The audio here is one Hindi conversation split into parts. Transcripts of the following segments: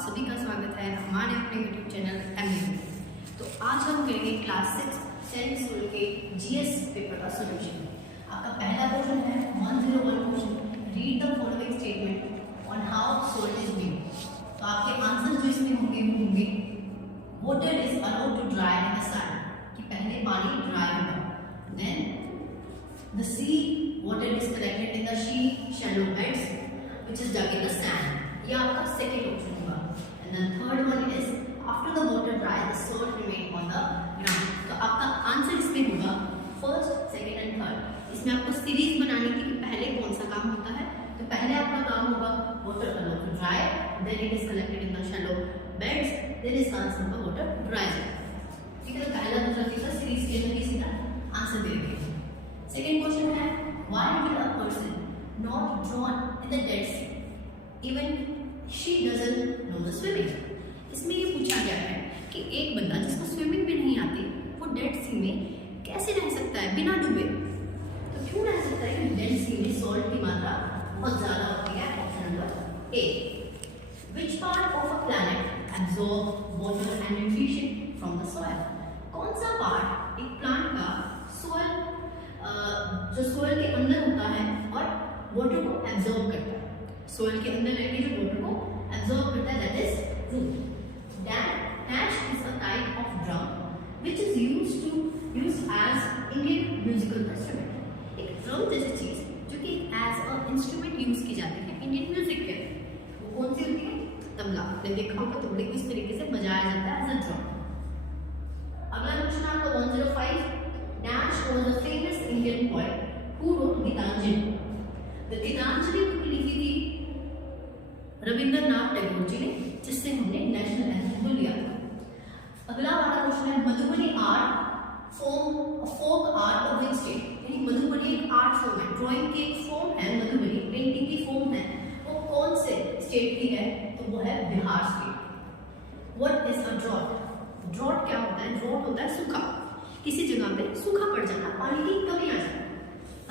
सभी का स्वागत है हमारे अपने यूट्यूब चैनल एमबी। तो आज हम करेंगे क्लास 6 सेंट सोल के जीएस पेपर का सॉल्यूशन। आपका पहला क्वेश्चन है 101 question, read the following statement on how salt is made. तो आपके आंसर जो इसमें होंगे वो होंगे water is allowed to dry in the sun, कि पहले पानी ड्राई होगा। Then the sea water is collected in the sea shallow beds which is dug in the sand. ये आपका सेकंड ऑप्शन होगा। And the third one is after the water dry the salt remain on the ground. तो आपका आंसर इसमें होगा फर्स्ट, सेकंड एंड थर्ड। इसमें आपको सीरीज बनानी थी कि पहले कौन सा काम होता है। तो पहले आपका काम होगा water allowed to dry, then it is collected in the shallow beds, then is answer होगा वाटर ड्राइज। ठीक है, तो पहला दूसरा तीसरा सीरीज के अंदर सीधा आंसर दे देंगे। सेकंड क्वेश्चन है why will a person not drawn in the dead sea even she doesn't know the swimming. इसमें ये पूछा गया है कि एक बंदा जिसको स्विमिंग भी नहीं आती वो डेड सी में कैसे रह सकता है बिना डूबे। तो क्यों रह सकता है कि डेड सी में सॉल्ट की मात्रा बहुत ज्यादा होती है। Option number A, which part of a planet absorb water and nutrition from the soil. कौन सा पार्ट एक प्लांट का सॉइल जो सॉइल के अंदर होता है और वाटर को एब्जॉर्ब करता है, सोइल के अंदर रहकर जो वाटर को एब्जॉर्ब करता है, that is root. Dash is a type of drum which is used as Indian musical instrument। एक ड्रम जैसी चीज जो कि एज अ इंस्ट्रूमेंट यूज की जाती है इंडियन म्यूजिक के। वो कौन सी होती है? तबला। आपने देखा होगा तबले को इस तरीके से बजाया जाता है एज अ ड्रम। अगला क्वेश्चन आपका 105, Dash was a famous Indian poet who wrote Geetanjali. तो गीतांजलि बुक लिखी थी रविंद्रनाथ टैगोर जी ने, जिससे हमने नेशनल एंथम को लिया था। अगला वाला क्वेश्चन है Madhubani art form folk art of which state. यानी मधुबनी एक आर्ट फॉर्म है, ड्राइंग की एक फॉर्म है, मधुबनी पेंटिंग की फॉर्म है, वो कौन से स्टेट की है? तो वो है Bihar state. What is a drought? Drought क्या होता है? ड्रॉट होता है सूखा, किसी जगह पे सूखा पड़ जाना, पानी की कमी आ जाना।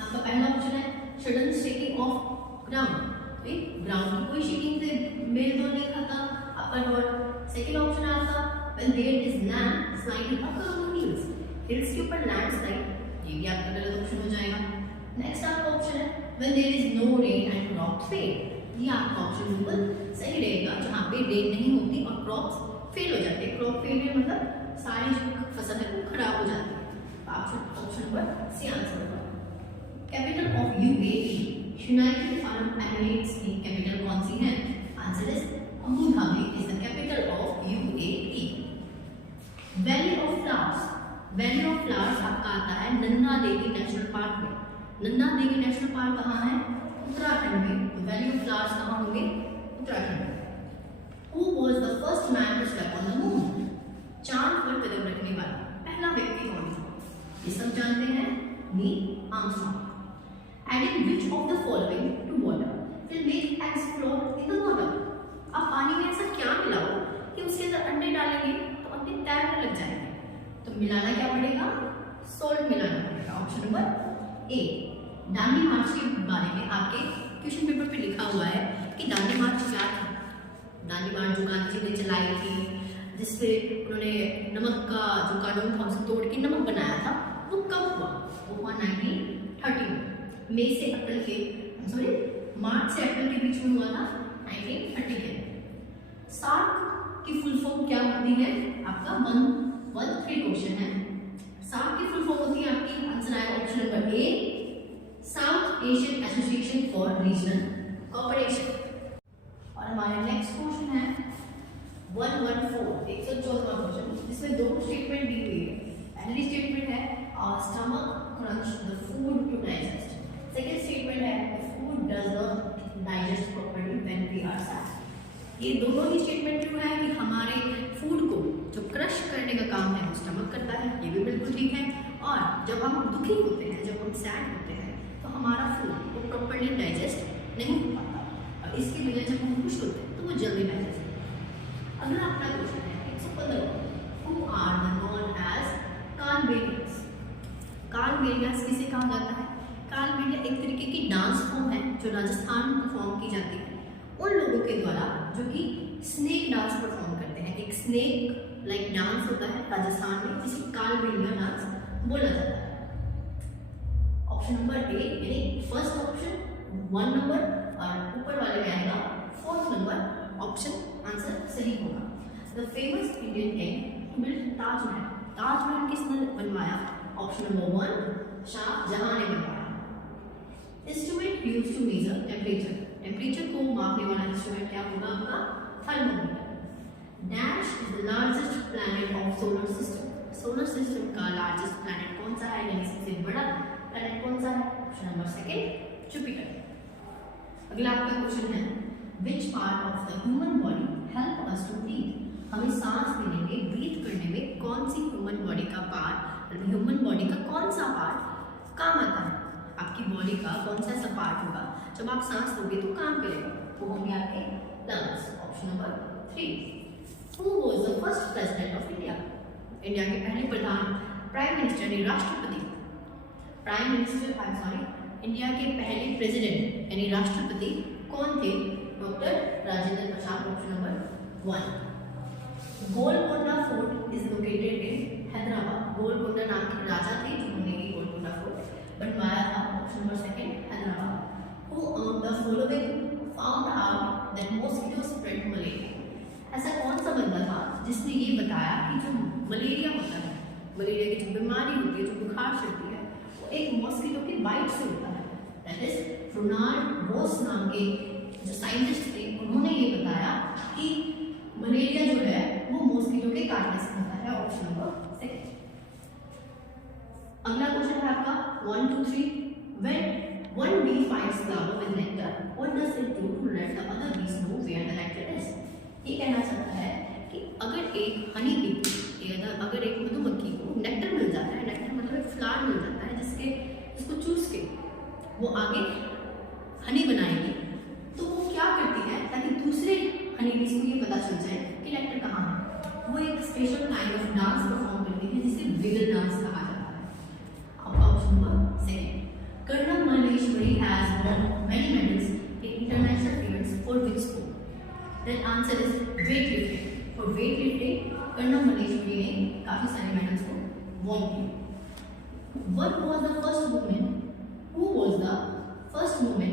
आपका पहला ऑप्शन है sudden shaking of ground, ground की कोई शेकिंग से मेल तो नहीं खाता आपका डॉट। सेकंड ऑप्शन है आपका when there is land sliding occur on hills, hills के ऊपर लैंड स्लाइड, ये भी आपका गलत ऑप्शन हो जाएगा। नेक्स्ट आपका ऑप्शन है when there is no rain and crops fail, ये आपका ऑप्शन बिल्कुल सही रहेगा, जहां पे रेन नहीं होती और क्रॉप्स फेल हो जाते हैं। क्रॉप फेलियर मतलब सारी जो फसल है वो खराब हो जाती है। ऑप्शन नंबर सी आंसर होगा। Capital of UAE, United Arab Emirates की कैपिटल कौन सी है? Answer is Abu Dhabi is the capital of UAE. Valley of flowers, valley of flowers आपका आता है नन्दा देवी नेशनल पार्क में। नन्दा देवी नेशनल पार्क कहाँ है? उत्तराखंड में। तो वैली ऑफ फ्लावर्स कहाँ होंगे? उत्तराखंड में। Who was the first man to step on the moon? चांद पर कदम रखने वाला पहला व्यक्ति कौन था? ये सब जानते हैं, Neil Armstrong. Adding which of the following to water will make eggs float in the water। अब पानी में ऐसा क्या मिलाओ कि उसके अंदर अंडे डालेंगे तो अंडे तैरने लग जाएंगे। तो मिलाना क्या पड़ेगा? सॉल्ट मिलाना पड़ेगा। Option number A. Dandi march के बारे में आपके क्वेश्चन पेपर पे लिखा हुआ है कि दांडी मार्च क्या थी। दांडी मार्च जो गांधी जी ने चलाई थी, जिससे उन्होंने नमक का जो कानून था उसे तोड़ के नमक बनाया था, वो कब हुआ? वो हुआ 1930 में। मई से अप्रैल के मार्च से अप्रैल के बीच में हुआ था 1930 में। सार्क की फुल फॉर्म क्या होती है? आपका 113 क्वेश्चन है। सार्क की फुल फॉर्म होती है आपकी, आंसर आएगा option number A, south Asian association for regional cooperation. और हमारे नेक्स्ट क्वेश्चन है 114, 114वां क्वेश्चन, जिसमें दो स्टेटमेंट दी हुई है। पहली स्टेटमेंट है stomach crunch the food to digest. Second statement है food does not digest properly when we are sad. ये दोनों ही स्टेटमेंट ट्रू है कि हमारे फूड को जो क्रश करने का काम है वो स्टमक करता है, ये भी बिल्कुल ठीक है। और जब हम दुखी होते हैं, जब हम सैड होते हैं, तो हमारा फूड वो प्रॉपर्ली डाइजेस्ट नहीं हो पाता, और इसकी वजह जब हम खुश होते हैं तो वो जल्दी डाइजेस्ट होता है। अगला अपना क्वेश्चन है 115, who are the known as Kalbelians. Kalbelians किसे कहा जाता है? कालबेलिया एक तरीके की डांस फॉर्म है जो राजस्थान में परफॉर्म की जाती है। उन लोगों के द्वारा जो कि स्नेक डांस परफॉर्म करते हैं। एक स्नेक लाइक डांस होता है राजस्थान में, जिसे कालबेलिया डांस बोला जाता है। ऑप्शन नंबर ए यानी फर्स्ट ऑप्शन 1 नंबर और ऊपर वाले में आएगा 4th नंबर ऑप्शन आंसर सही होगा। The famous Indian king build Taj Mahal. Taj Mahal किसने बनवाया? ऑप्शन नंबर 1 शाहजहां ने बनवाया। Instrument used to measure temperature. Temperature को मापने वाला इंस्ट्रूमेंट क्या होगा आपका? Thermometer. Dash is the largest planet of solar system. Solar system का लार्जेस्ट प्लैनेट कौन सा है, यानी सबसे बड़ा प्लैनेट कौन सा है? Option number 2 Jupiter. अगला आपका क्वेश्चन है which part of the human body help us to breathe. हमें सांस लेने में, ब्रीथ करने में कौन सी ह्यूमन बॉडी का पार्ट, ह्यूमन बॉडी का कौन सा पार्ट काम आता है? आपकी बॉडी का कौन सा ऐसा पार्ट होगा जब आप सांस लोगे तो काम करेगा? वो होंगे आपके lungs. Option number 3। Who was the first president of India. India के पहले प्राइम मिनिस्टर यानी राष्ट्रपति, इंडिया के पहले प्रेसिडेंट यानी राष्ट्रपति कौन थे? Doctor Rajendra Prasad. Option number 1। Golconda fort is located in Hyderabad. Golconda नाम के राजा थे जिन्होंने ये गोलकोंडा फोर्ट बनवाया था। Option number 2 Hyderabad. Who among the following found out that mosquito spread malaria? ऐसा कौन सा बंदा था जिसने ये बताया कि जो मलेरिया होता है, मलेरिया की जो बीमारी होती है, जो बुखार चढ़ती है, वो एक मॉस्किटो की बाइट से होता है। दैट इज रोनाल्ड रोस नाम के जो साइंटिस्ट थे, उन्होंने ये बताया कि मलेरिया जो है वो मॉस्किटो के काटने से होता है। Option number 6। अगला क्वेश्चन है आपका 1 2 3। When one bee finds flower with nectar, what does it do to let the other bees know where the nectar is? ये कहना चाहता है कि अगर एक हनी बी, अगर एक मधुमक्खी को नेक्टर मिल जाता है, नेक्टर मतलब एक फ्लावर मिल जाता है जिसको चूस के वो आगे हनी बनाएगी, तो वो क्या करती है ताकि दूसरे हनी बीज को ये पता चल जाए कि नेक्टर कहाँ है? वो एक special kind of dance perform करती है जिसे विगल डांस कहा जाता है। आपका option number 2। Karnam Malleshwari has won many medals in international events for which sport? That answer is weightlifting. For weightlifting, Karnam Malleshwari ने काफी सारे मेडल्स को वॉन किए। What was the first woman? Who was the first woman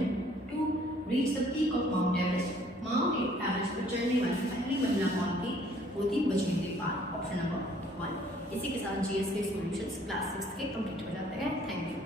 to reach the peak of Mount Everest? Mount Everest पर चढ़ने वाली पहली महिला कौन थी? वो थी बछेंद्री पाल। Option number 1। इसी के साथ GS के सॉल्यूशंस क्लास 6 के कंप्लीट हो जाते हैं। Thank you.